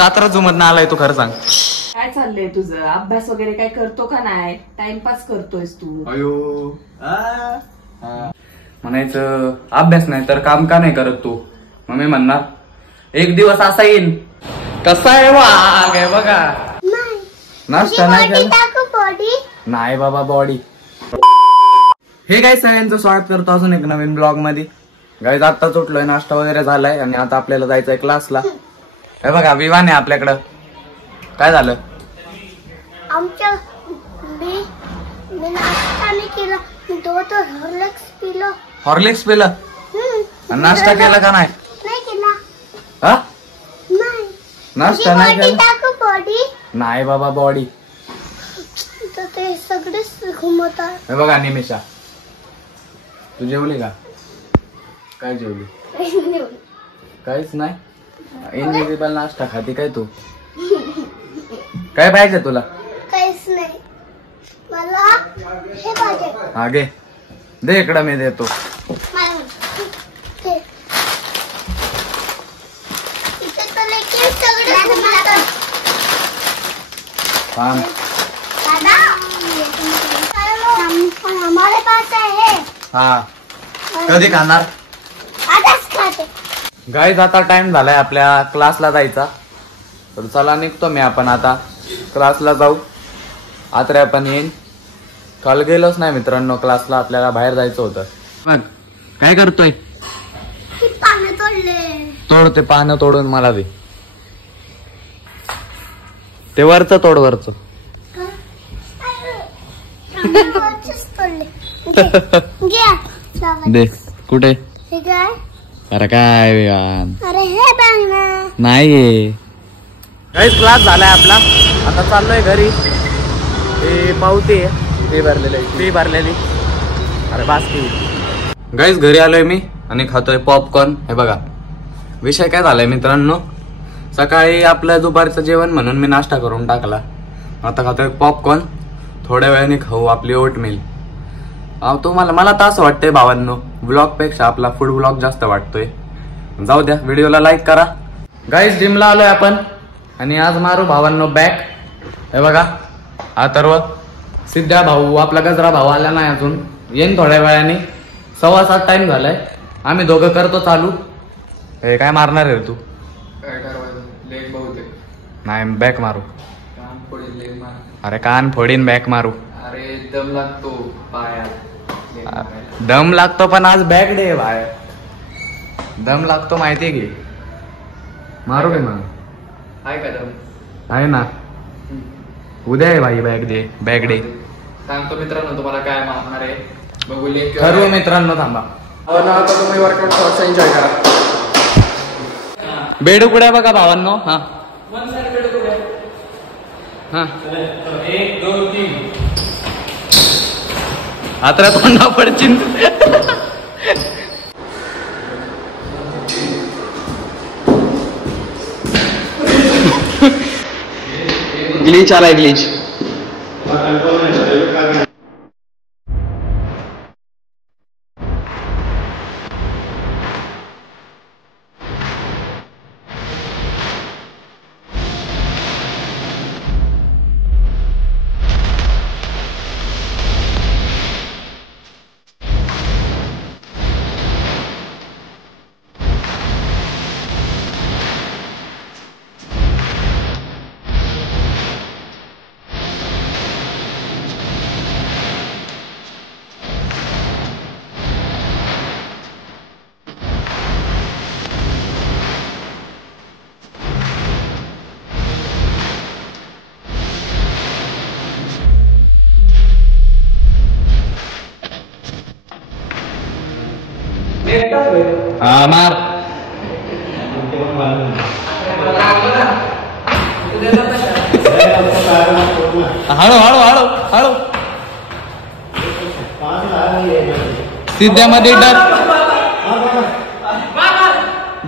का तर जुमत आलाय तू खरं सांग. काय चाललंय तुझं? अभ्यास वगैरे काय करतो का नाही? टाइमपास करतोयस तू? अयो म्हणायचं अभ्यास नाही तर काम का नाही करत तू. मग मी म्हणणार एक दिवस असा येईल. कसा आहे वाघ आहे बघा. नाश्ता नाही नाही बाबा बॉडी. हे गाईज सगळ्यांचं स्वागत करतो अजून एक नवीन ब्लॉग मध्ये. गाईज आत्ताच उठलोय, नाश्ता वगैरे झालाय आणि आता आपल्याला जायचंय क्लासला. हे बघा विवान आहे आपल्याकडं. काय झालं? आमच्या मी नाश्ता नाही केला, मी हॉर्लिक्स पिलो. हॉर्लिक्स पिलं? नाश्ता केला का नाही? नाही केला. हा नाही नाश्ता नाही केला. बॉडी नाही बाबा बॉडी. तर ते सगळेच घुमवतात. हे बघा निमिषा, तू जेवली का? काय जेवली? काहीच नाही. इनविजिबल नाश्ता खाती काय तू? काय पाहिजे तुला? काहीच नाही, मला हे पाहिजे. हा घे, दे इकडं मी देतो. हमारे पास है. हा कधी खाणार? आताच खाते. गाईज आता टाइम झालाय आपल्या क्लासला जायचा, तर चला निघतो मी. आपण आता क्लासला जाऊ. आता आपण येईन. काल गेलोच नाही मित्रांनो क्लासला, आपल्याला बाहेर जायचं होतं. मग काय करतोय? पानं तोडले. तोड ते पानं तोडून मला दे. ते वरचं तोड, वरचं. दे. कुठे? अरे काय अरे हे बघ नाही. गाईज क्लास झालाय आपला, आता चाललोय घरी. हे पावती फी भरलेली. अरे बासकी. गाईज घरी आलोय मी आणि खातोय पॉपकॉर्न. हे बघा विषय काय झालाय मित्रांनो, सकाळी आपलं दुपारचं जेवण म्हणून मी नाश्ता करून टाकला. आता खातोय पॉपकॉर्न. थोड्या वेळाने खाऊ आपली ओटमील. तुम्हाला मला तर असं वाटतंय भावांनो, ब्लॉग पेक्षा आपला फूड ब्लॉग जास्त वाटतोय. जाऊ द्या, व्हिडिओला लाईक करा. गाईज जिमला आलोय आपण आणि आज मारू भावांनो बॅक. हे बघा अथर्व, सिद्ध्या भाऊ, आपला गजरा भाऊ आला नाही अजून, येईन थोड्या वेळाने. 7:15 टाइम झालाय. आम्ही दोघं करतो चालू. हे काय मारणार आहे तू? लेग बहुतेक. नाही बॅक मारू. कान फोडीन लेग मार. अरे कान फोडीन बॅक मारू. अरे दम लागतो पायात. दम लागतो पण आज बॅक डे बाहेर. दम लागतो माहितीये की. मारू की मग? आहे का दम? आहे ना. उद्या आहे भाई बॅक डे. सांगतो मित्रांनो तुम्हाला काय मारणार आहे. बघू लेग ठरवू मित्रांनो, थांबा. आता तुम्ही वर्कआउट थोडंसं एन्जॉय करा. बेड उकड्या बघा भावांनो. हा हा 1 2 3. आता तोंडा पडचिन. ग्लिच आलाय ग्लिच. हा मार. हळू हळू हळू हळू. सिद्ध्यामध्ये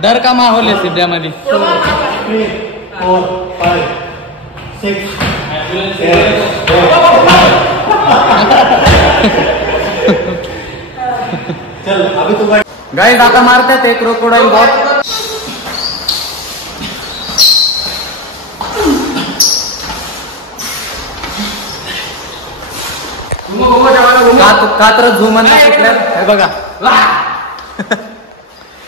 डर का माहोल आहे सिद्ध्यामध्ये. 3 4 5 6 चल अभी तो गाइस आता मारतात एक क्रोकोडाइल बॉट. कात्र झुमन हे बघा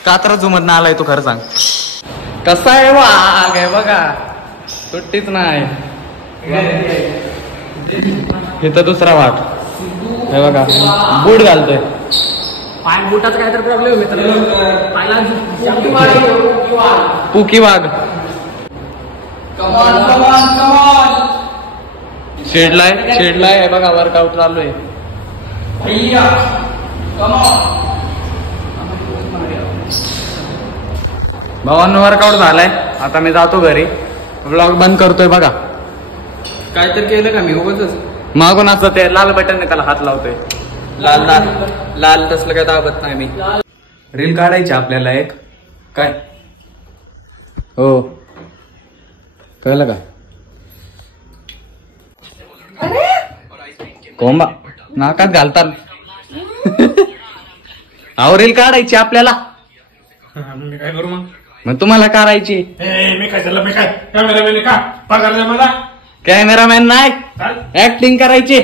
कात्र झुमन आलाय तू खरं सांग कसा आहे वाघ आहे बघा सुट्टीच नाही इथं दुसरा वाघ हे बघा बूट घालतोय बुटाचा काहीतरी प्रॉब्लेम पुकी वाघ शेडलाय हे बघा वर्कआउट चालू आहे भावांनो वर्कआउट झालाय आता मी जातो घरी ब्लॉग बंद करतोय बघा काहीतरी केलं का मी उगाच मागून असं ते लाल बटन त्याला हात लावतोय लाल लाल लाल तसलं काय दाबत नाही मी रील काढायची आपल्याला एक काय हो कळलं का कोंबा नाकात घालतात अहो रील काढायची आपल्याला मी काय करू मग तुम्हाला करायची मी काय झालं मी काय कॅमेरामॅन का पगार द्या मला कॅमेरामॅन नाही ऍक्टिंग करायची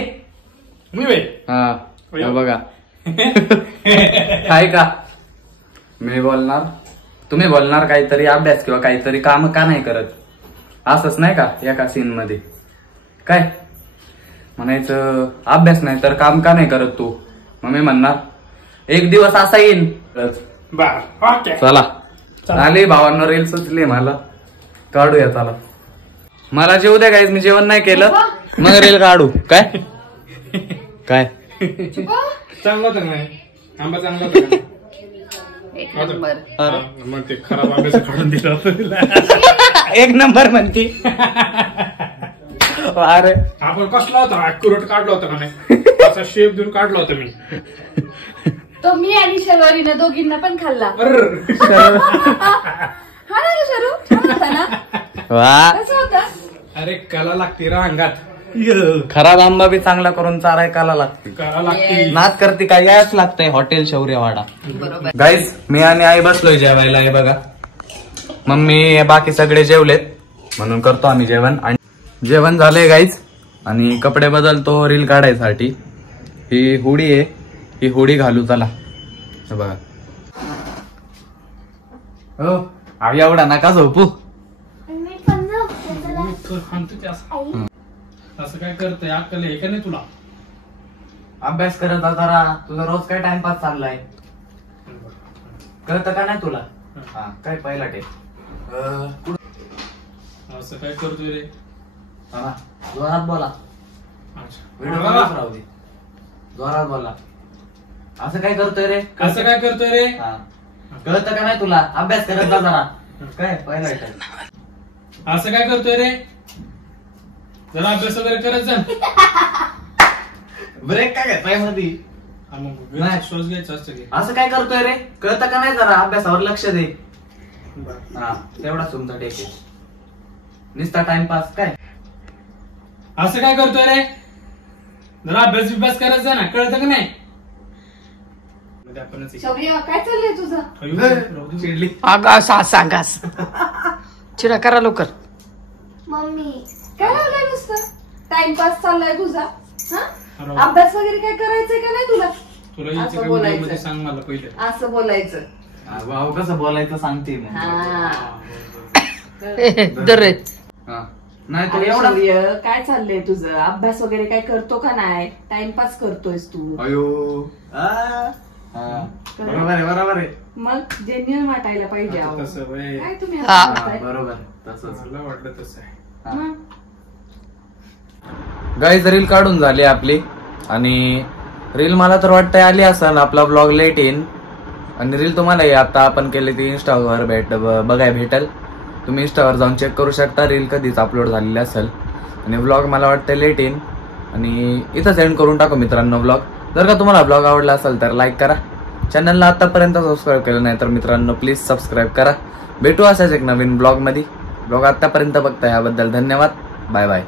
मी बाई हा हे बघा काय का मी बोलणार तुम्ही बोलणार काहीतरी अभ्यास किंवा काहीतरी काम का नाही करत असंच नाही का एका सीन मध्ये काय म्हणायचं अभ्यास नाही तर काम का नाही करत तू मग मी म्हणणार एक दिवस असा येईन चला आले भावांवर रील सुचली मला काढूया चला मला जेवू द्या काहीच मी जेवण नाही केलं मग रील काढू काय काय चांगलं होतं नाही आंबा चांगला होता मग ते खराब आंब्याचं काढून दिलं होतं तिला एक नंबर म्हणती अरे आपण कसला होता अॅक्युरेट काढला होता का नाही असा शेप देऊन काढला होता मी तो मी आणि शर्वरीनं दोघींना पण खाल्ला हा ना शरू छान होता ना वा कसं होतं अरे कला लागते रा अंगात खराब आंबा बी चांगला करून चाराय काला लागते कला लागते नाद करते काय यायच लागतंय हॉटेल शौर्यवाडा बरोबर गाईज मी आणि आई बसलोय जेवायला हे बघा मम्मी बाकी सगळे जेवलेत म्हणून करतो आम्ही जेवण आणि जेवण झालंय गाईज आणि कपडे बदलतो रील काढायसाठी ही हुडी आहे ही हुडी घालू चला हे बघा हो एवढा नका झोपू मी पण झोपते तुला. असं काय करतोय अक्कल आहे का नाही तुला अभ्यास करत जा जरा तुझा रोज काय टाइमपास चाललाय कळतं का नाही तुला हा काय पहिला टेप असं काय करतोय रे जोरात बोला व्हिडिओ राहू दे जोरात बोला असं काय करतोय रे असं काय करतोय रे हा. कळतं का नाही तुला अभ्यास करत जा जरा काय पहिला टेप असं काय करतोय रे जरा अभ्यास वगैरे करत जा ब्रेक काय घेताय मध्ये मग श्वास घ्यायचा असतं की असं काय करतोय रे कळतं का नाही जरा अभ्यासावर लक्ष दे हा तेवढाच तुमचा टेक आहे नुसता टाइमपास काय असं काय करतोय रे जरा अभ्यास करत जा ना कळतं का नाही शौर्य काय चाललंय तुझं चिडली आगास सांगास चिडा करा लवकर मम्मी काय लावलंय नुसतं टाइमपास चाललाय तुझा हा अभ्यास वगैरे काय करायचंय का नाही तुला तुला असं यायचं का बोलायचं. व्हिडिओमध्ये सांग मला पहिले असं बोलायचं भाऊ कसं बोलायचं सांगते मग. हा दर रे हा. नाही तो अरे एवढा शौर्य काय चाललंय तुझं अभ्यास वगैरे काय करतो का नाही टाइमपास करतोयस तू अयो हा. बरोबर आहे बरोबर आहे मग जेन्युअन वाटायला पाहिजे आता अहो. तसं वय काय तुम्ही हा. असं हा, करताय? बरोबर तसंच मला वाटलं तसं आहे मग गाईज रील काढून झाली आपली आणि रील मला तर वाटतंय आली असेल आपला ब्लॉग लेट येईन आणि रील तुम्हाला आता आपण केली ती इंस्टावर बघाय भेटेल तुम्ही इंस्टावर जाऊन चेक करू शकता रील कधीच अपलोड झालेली असेल आणि ब्लॉग मला वाटतं लेट येईन आणि इथं सेंड करून टाकू मित्रांनो ब्लॉग जर का तुम्हाला ब्लॉग आवडला असेल तर लाईक करा चॅनलला आतापर्यंत सबस्क्राईब केलं नाही तर मित्रांनो प्लीज सबस्क्राईब करा भेटू असाच एक नवीन ब्लॉग मध्ये ब्लॉग आतापर्यंत बघता याबद्दल धन्यवाद बाय बाय